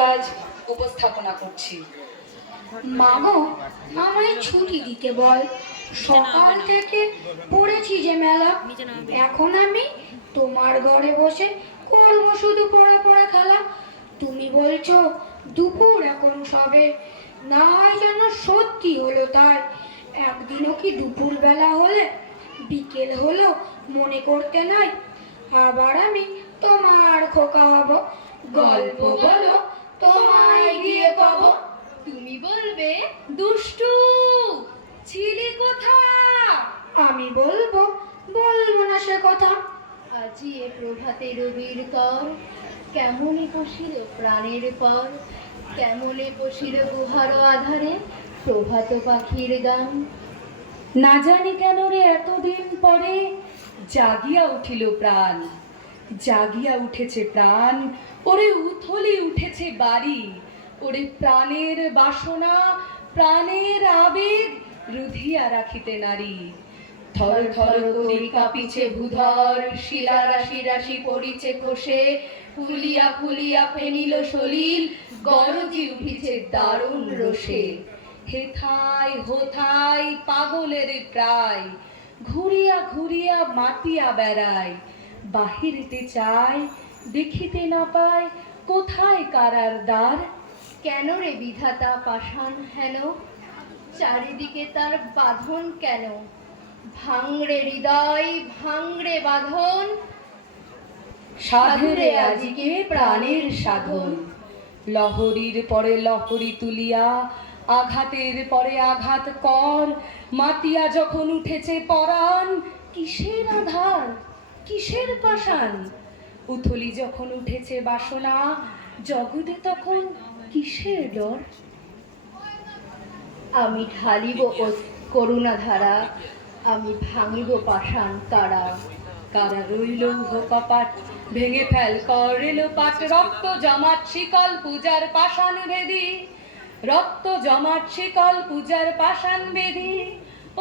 আজ উপস্থাপনা করছি। মাগো, আমায় ছুটি দিতে বল। সকাল থেকে পড়েছি যে মেলা। এখন আমি তোমার ঘরে বসে করব শুধু পড়া পড়া খেলা। তুমি বলছো, দুপুর এখন সবে। না হয় যেন সত্যি হলো তাই। একদিনও কি দুপুর বেলা হলে, বিকেল হলো মনে করতে নাই। আবার আমি তোমার খোকা হব, গল্প বলো তোমায় গিয়ে পাবো তুমি বলবে দুষ্টু ছিলে কোথা আমি বলব বলব না সে কথা আজি এ প্রভাতে রবির কর কেমনে বসিল প্রাণের পর? কেমনে বসিল গুহার আধারে? প্রভাত পাখির গান না জানি কেন রে এতদিন পরে জাগিয়া উঠিল প্রাণ। জাগিয়া উঠেছে প্রাণ। ওরে উথলি উঠেছে বাড়ি। ওরে প্রাণের বাসনা, প্রাণের আবেগ রুধিয়া রাখিতে নারী। থর থর করি কাঁপিছে ভূধর, শিলা রাশি রাশি পড়িছে খসে। ফুলিয়া ফুলিয়া ফেনিল সলিল, গরজি উঠিছে দারুণ রোষে হেথায় হোথায় পাগলের প্রায়, ঘুরিয়া ঘুরিয়া মাতিয়া বেড়ায়। বাহিরিতে চায় দেখিতে না পায় কোথায় কারার দ্বার? কেন রে বিধাতা পাষাণ হেন? চারিদিকে তার বাঁধন কেন? ভাঙড়ে হৃদয়, ভাঙড়ে বাঁধন সাধুরে আজিকে প্রাণের সাধন। লহরীর পরে লহরী তুলিয়া, আঘাতের পরে আঘাত কর, মাতিয়া যখন উঠেছে পরাণ, কিসের আধার, কিসের পাষাণ? উথলি যখন উঠেছে বাসনা, জগতে তখন কিসের ডর? আমি ঢালিব করুণা ধারা আমি ভাঙিব পাষাণ তারা। কারা রইল কপাট ভেঙে ফেল করেল পাট রক্ত জমাট শিকল পূজার পাষাণ ভেদি রক্ত জমাট শিকল পূজার পাষাণ বেদি।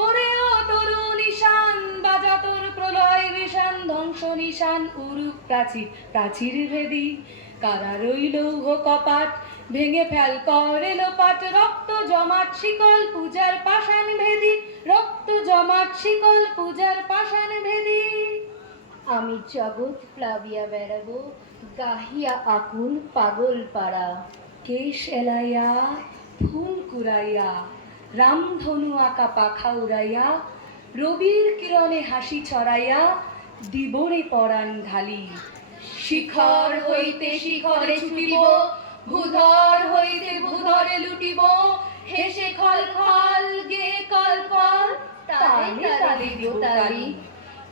ওরে ও তরু নিশান, বাজা তোর প্রলয় নিশান, ধ্বংস নিশান, উরুক প্রাচীর প্রাচীর ভেদি কারা রইল কপাট, ভেঙে ফেল করেল পাট রক্ত জমাট শিকল পূজার পাষাণ ভেদি রক্ত জমাট শিকল পূজার পাষাণ ভেদি আমি জগৎ প্লাবিয়া বেড়াবো, গাহিয়া আকুল পাগল পাড়া কেশ এলাইয়া, ফুল কুড়াইয়া, রামধনু আঁকা পাখা উড়াইয়া, রবির কিরণে হাসি ছড়াইয়া দিবরে পরাণ ঢালি। শিখর হইতে শিখরে ছুটিব, ভূধর হইতে ভূধরে লুটিব, হেসে খল খল গে কল কল তালে তালে দোতালি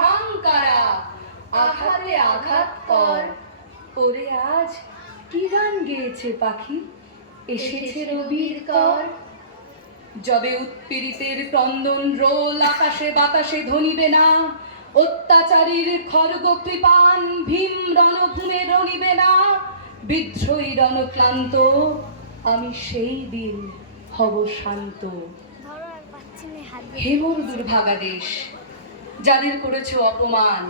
ভাঙ কারা আঘাতে আঘাত কর। ওরে আজ কি গান গেয়েছে পাখি? এসেছে রবির কর। যবে উৎপীড়িতের ক্রন্দন রোল আকাশে বাতাসে ধনিবে না। অত্যাচারীর খর্গ কৃপান ভীম রণভূমে রণিবে না। বিদ্রোহী রণক্লান্ত আমি সেই দিন হব শান্ত। হেমর দুর্ভাগা দেশ। যাদের করেছ অপমান।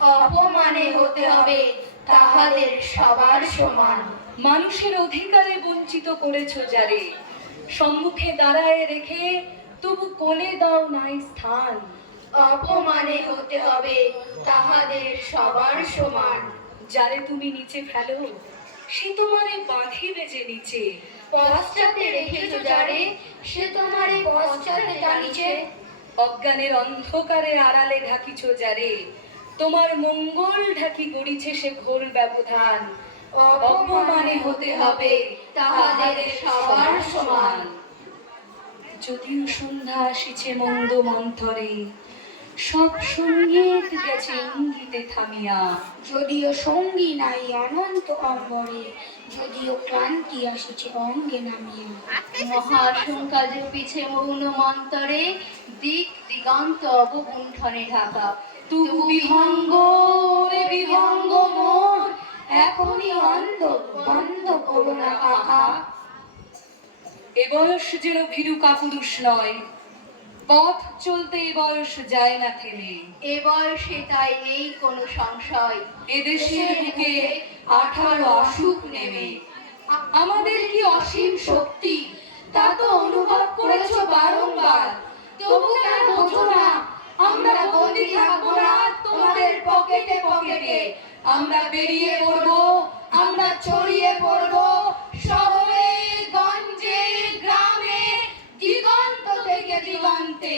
অপমানে হতে হবে তাহাদের সবার সমান। মানুষের অধিকারে বঞ্চিত করেছ যারে। সম্মুখে দাঁড়ায় রেখে তবু কোলে দাও নাই স্থান। অপমানে হতে হবে তাহাদের সবার সমান। যারে তুমি নিচে ফেলো সে তোমারে বাঁধিবে যে নিচে। পশ্চাতে রেখেছো যারে সে তোমারে পশ্চাতে টানিছে। অজ্ঞানের অন্ধকারে আড়ালে ঢাকিছ যারে তোমার মঙ্গল ঢাকি গড়িছে সে ঘোর ব্যবধান। অপমানে হতে হবে তাহাদের সবার সমান। যদিও সন্ধ্যা আসিছে মন্দ মন্থরে সব সংগীত গেছে ইঙ্গিতে থামিয়া। যদিও সঙ্গী নাই অনন্ত অম্বরে, যদিও ক্লান্তি আসিছে অঙ্গে নামিয়া। মহাশঙ্কা পিছে মৌন মন্তরে, দিক দিগন্ত অবগুণ্ঠনে ঢাকা। তবু বিহঙ্গ রে বিহঙ্গ এখনই অন্ধ বন্ধ করো না কাকা এ বয়স যেন ভীরু কাপুরুষ নয়। পথ চলতে এ বয়স যায় না থেমে। এ বয়সে তাই নেই কোনো সংশয়। এদেশের বুকে আঠারো আসুক নেমে। আমাদের কি অসীম শক্তি? তা তো অনুভব করেছ বারংবার। তবু কেন বোঝো না আমরা বন্দি থাকব না তোমাদের পকেটে পকেটে। আমরা বেরিয়ে পড়ব আমরা ছড়িয়ে পড়ব দিগন্তে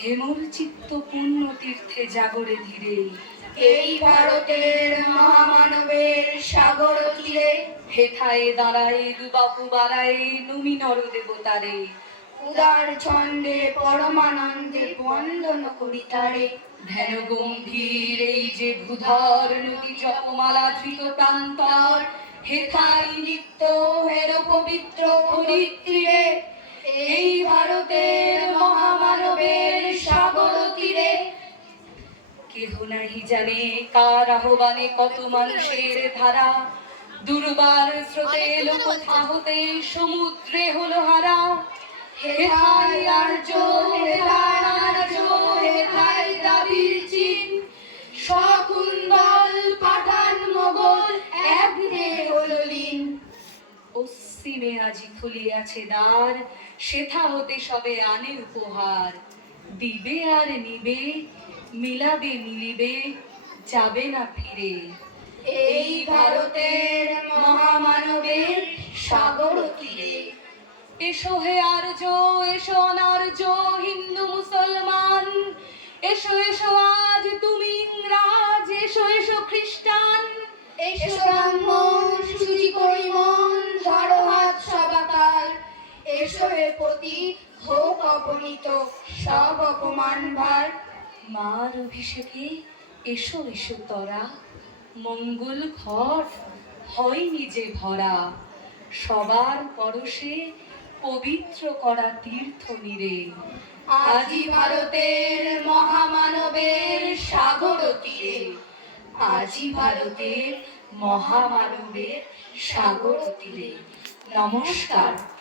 হেমর চিত্ত পুণ্য তীর্থে জাগরে ধীরে। এই ভারতের মহামানবের সাগর তীরে। হেথায় দাঁড়ায় দুবাহু বাড়ায় নমি নর দেবতারে। উদার ছন্দে পরমানন্দে বন্দন করি তারে। ধ্যান গম্ভীর এই যে ভূধর নদী জপমালা ধৃত প্রান্তর। হেথায় নিত্য হের পবিত্র হরিত্রীরে এই ভারতের মহামানবের সাগর তীরে। কেহ নাহি জানে কার আহ্বানে কত মানুষের ধারা। দুর্বার স্রোতে লোক হতে সমুদ্রে হলো হারা। হেথায় আর্য হেথায় আর্য হেথায় দ্রাবিড় চীন। শকুন্দল পাঠান মোগল এক হলো লীন। পশ্চিমে আজি খুলিয়াছে দ্বার। সেথা হতে সবে আনে উপহার। দিবে আর নিবে, মিলাবে মিলিবে, যাবে না ফিরে। এই ভারতের মহামানবের সাগর তীরে। এসো হে আর্য, এসো অনার্য, হিন্দু, মুসলমান। এসো এসো আজ তুমি ইংরাজ, এসো এসো খ্রিস্টান। এসো ব্রাহ্মণ এসো হে হোক অপনীত, সব অপমান ভার। মার অভিষেকে এসো এসো তরা। মঙ্গল ঘট হয় নিজে ভরা। সবার পরশে পবিত্র করা তীর্থ নিরে। আজি ভারতের মহামানবের সাগর তীরে। আজি ভারতের মহামানবের সাগর তীরে। নমস্কার।